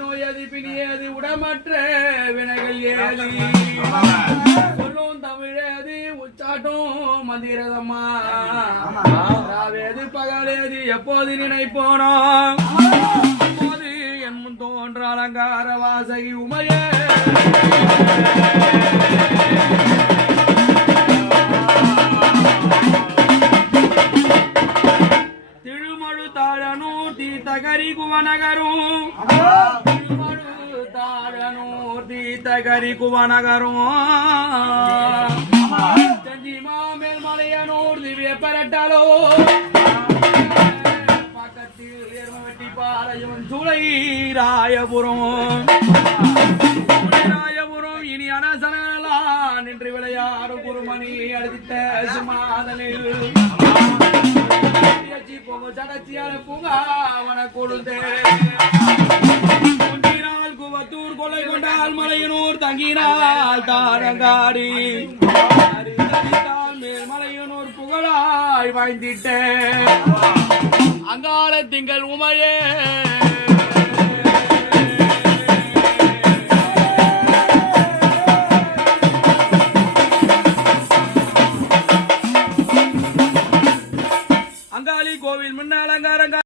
நோயது பிணியது உடமற்ற வினைகள் ஏதி சொல்லும் தமிழேது உச்சாட்டும் மந்திரதம்மா. ராவேது பகலேது எப்போது நினைப்போனோம்? அப்போது என் முன் தோன்ற அலங்கார வாசகி உமையே. தாழனூர் தீர்த்தகரி குவநகரும் திருமழு தாழனூர் தீர்த்தகரி குவநகரும் செஞ்சி மாமேல் மலையனூர் திவ்ய பரட்டாலோ பக்கத்தில் எருமவெட்டி பாளையம் சுளை ராயபுரம் ராயபுரம் இனி அனசனலாம் நின்று விளையாடும் குருமணி அழுதித்த சுமாதனில் கொடுத்தே குவத்தூர் கொலை கொண்டால் மலையனூர் தங்கினால் தாரங்காடி. மேல்மலையனூர் புகழாய் வாய்ந்திட்டே அங்காள திங்கள் உமையே. கோவில் முன்னால் அங்காரங்க